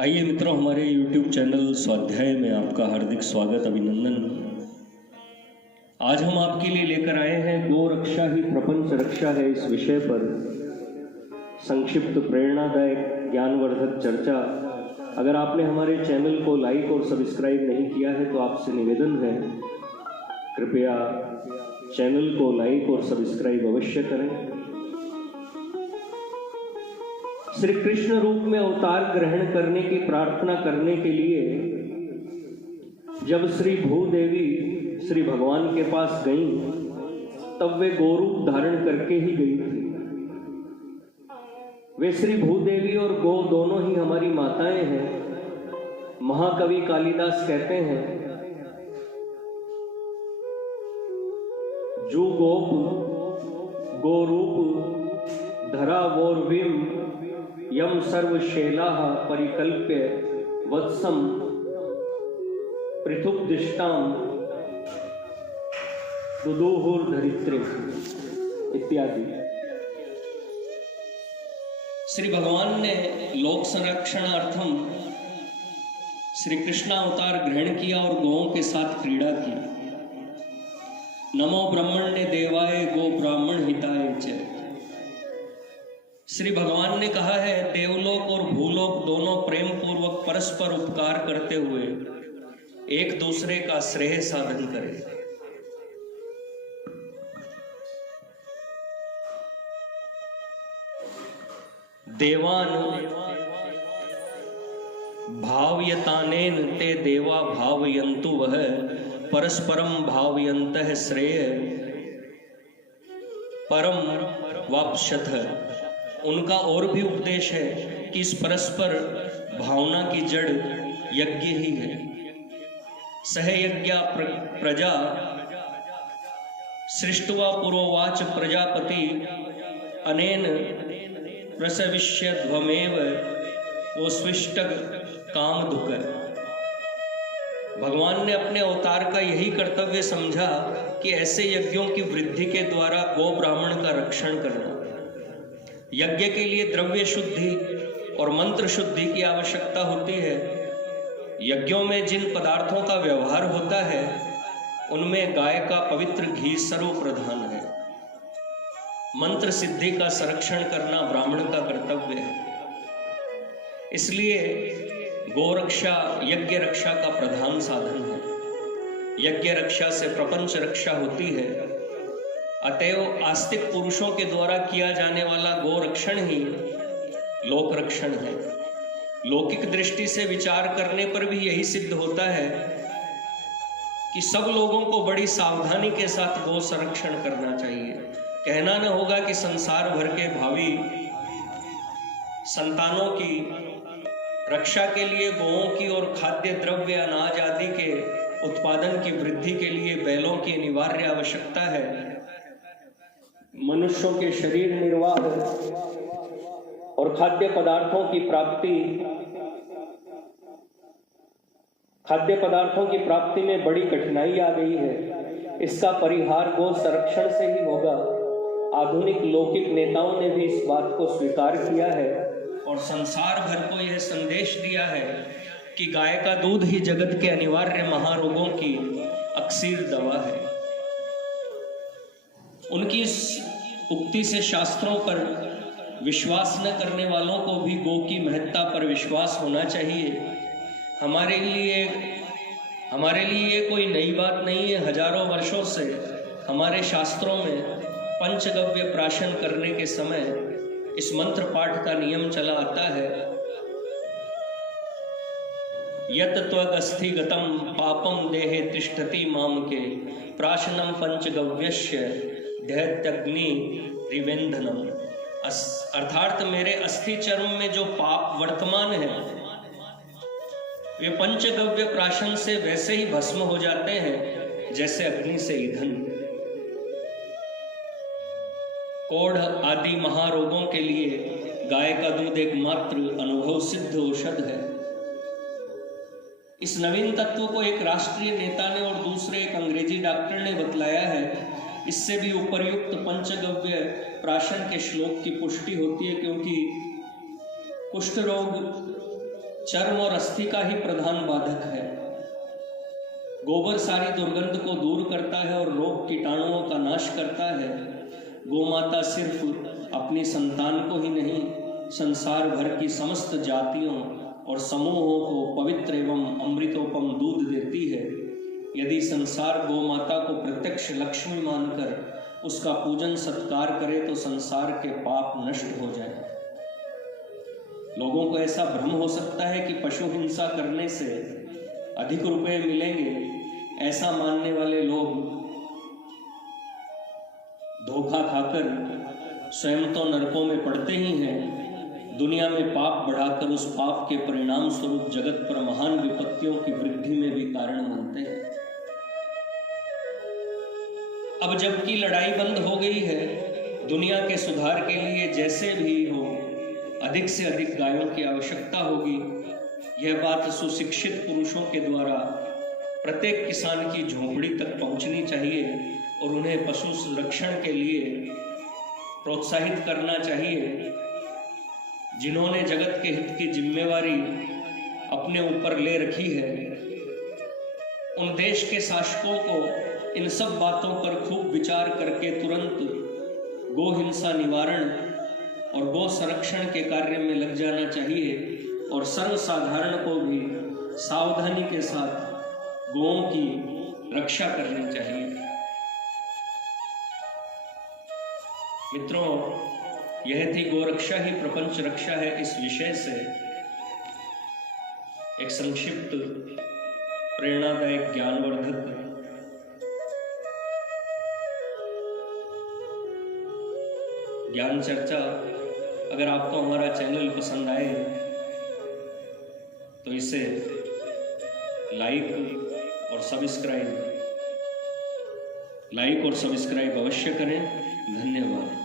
आइए मित्रों, हमारे YouTube चैनल स्वाध्याय में आपका हार्दिक स्वागत, अभिनंदन। आज हम आपके लिए लेकर आए हैं गो रक्षा ही प्रपंच रक्षा है इस विषय पर संक्षिप्त प्रेरणादायक ज्ञानवर्धक चर्चा। अगर आपने हमारे चैनल को लाइक और सब्सक्राइब नहीं किया है तो आपसे निवेदन है, कृपया चैनल को लाइक और सब्सक्राइब अवश्य करें। श्री कृष्ण रूप में अवतार ग्रहण करने की प्रार्थना करने के लिए जब श्री भूदेवी श्री भगवान के पास गईं, तब वे गोरूप धारण करके ही गई थी। वे श्री भूदेवी और गो दोनों ही हमारी माताएं हैं। महाकवि कालिदास कहते हैं, जू गोप गोरूप धरा वोर्विम यम सर्वशैलाः परिकल्प्य वत्सम पृथुब्दिष्टाम दुदुहुर्धरित्री इत्यादि। श्री भगवान ने लोक संरक्षणार्थम श्री कृष्णावतार ग्रहण किया और गौओं के साथ क्रीड़ा की। नमो ब्रह्मण्य देवाय गो ब्राह्मण हिताय च। श्री भगवान ने कहा है, देवलोक और भूलोक दोनों प्रेम पूर्वक परस्पर उपकार करते हुए एक दूसरे का श्रेय साधन करें। देवान भावयतानेन ते देवा भावयन्तु वह परस्परम भावयन्तः श्रेय परम वाप्स्यथ। उनका और भी उपदेश है कि इस परस्पर भावना की जड़ यज्ञ ही है। सहयज्ञा प्रजा सृष्टवा पुरोवाच प्रजापति अनेन प्रसविष्यध्वमेव वोस्विष्ट कामधुक। भगवान ने अपने अवतार का यही कर्तव्य समझा कि ऐसे यज्ञों की वृद्धि के द्वारा गो ब्राह्मण का रक्षण करना। यज्ञ के लिए द्रव्य शुद्धि और मंत्र शुद्धि की आवश्यकता होती है। यज्ञों में जिन पदार्थों का व्यवहार होता है उनमें गाय का पवित्र घी सर्वप्रधान है। मंत्र सिद्धि का संरक्षण करना ब्राह्मण का कर्तव्य है। इसलिए गोरक्षा यज्ञ रक्षा का प्रधान साधन है। यज्ञ रक्षा से प्रपंच रक्षा होती है। अतएव आस्तिक पुरुषों के द्वारा किया जाने वाला गोरक्षण ही लोक रक्षण है। लौकिक दृष्टि से विचार करने पर भी यही सिद्ध होता है कि सब लोगों को बड़ी सावधानी के साथ गो संरक्षण करना चाहिए। कहना न होगा कि संसार भर के भावी संतानों की रक्षा के लिए गौओं की और खाद्य द्रव्य अनाज आदि के उत्पादन की वृद्धि के लिए बैलों की अनिवार्य आवश्यकता है। मनुष्यों के शरीर निर्वाह और खाद्य पदार्थों की प्राप्ति में बड़ी कठिनाई आ गई है। इसका परिहार गो संरक्षण से ही होगा। आधुनिक लौकिक नेताओं ने भी इस बात को स्वीकार किया है और संसार भर को यह संदेश दिया है कि गाय का दूध ही जगत के अनिवार्य महारोगों की अक्सीर दवा है। उनकी इस उक्ति से शास्त्रों पर विश्वास न करने वालों को भी गो की महत्ता पर विश्वास होना चाहिए। हमारे लिए ये कोई नई बात नहीं है। हजारों वर्षों से हमारे शास्त्रों में पंचगव्य प्राशन करने के समय इस मंत्र पाठ का नियम चला आता है। यत त्वगस्थि गतम पापम देहे तिष्ठति माम के प्राशनम पंचगव्यस्य दैत्यग्नि त्रिवेंधनम। अर्थात मेरे अस्थि चर्म में जो पाप वर्तमान है वे पंचगव्य प्राशन से वैसे ही भस्म हो जाते हैं जैसे अग्नि से ईंधन। कोढ़ आदि महारोगों के लिए गाय का दूध एकमात्र अनुभव सिद्ध औषध है। इस नवीन तत्व को एक राष्ट्रीय नेता ने और दूसरे एक अंग्रेजी डॉक्टर ने बतलाया है। इससे भी उपर्युक्त पंचगव्य प्राशन के श्लोक की पुष्टि होती है, क्योंकि कुष्ठ रोग चर्म और अस्थि का ही प्रधान बाधक है। गोबर सारी दुर्गंध को दूर करता है और रोग कीटाणुओं का नाश करता है। गोमाता सिर्फ अपनी संतान को ही नहीं, संसार भर की समस्त जातियों और समूहों को पवित्र एवं अमृतोपम दूध देती है। यदि संसार गोमाता को प्रत्यक्ष लक्ष्मी मानकर उसका पूजन सत्कार करे तो संसार के पाप नष्ट हो जाए। लोगों को ऐसा भ्रम हो सकता है कि पशु हिंसा करने से अधिक रुपए मिलेंगे। ऐसा मानने वाले लोग धोखा खाकर स्वयं तो नरकों में पड़ते ही हैं, दुनिया में पाप बढ़ाकर उस पाप के परिणाम स्वरूप जगत पर महान विपत्तियों की वृद्धि में भी कारण बनते हैं। अब जबकि लड़ाई बंद हो गई है, दुनिया के सुधार के लिए जैसे भी हो अधिक से अधिक गायों की आवश्यकता होगी। यह बात सुशिक्षित पुरुषों के द्वारा प्रत्येक किसान की झोंपड़ी तक पहुंचनी चाहिए और उन्हें पशु संरक्षण के लिए प्रोत्साहित करना चाहिए। जिन्होंने जगत के हित की जिम्मेवारी अपने ऊपर ले रखी है, उन देश के शासकों को इन सब बातों पर खूब विचार करके तुरंत गो हिंसा निवारण और गो संरक्षण के कार्य में लग जाना चाहिए और सर्वसाधारण को भी सावधानी के साथ गोओं की रक्षा करनी चाहिए। मित्रों, यह थी गोरक्षा ही प्रपंच रक्षा है इस विषय से एक संक्षिप्त प्रेरणादायक ज्ञानवर्धक ज्ञान चर्चा। अगर आपको हमारा चैनल पसंद आए तो इसे लाइक और सब्सक्राइब अवश्य करें। धन्यवाद।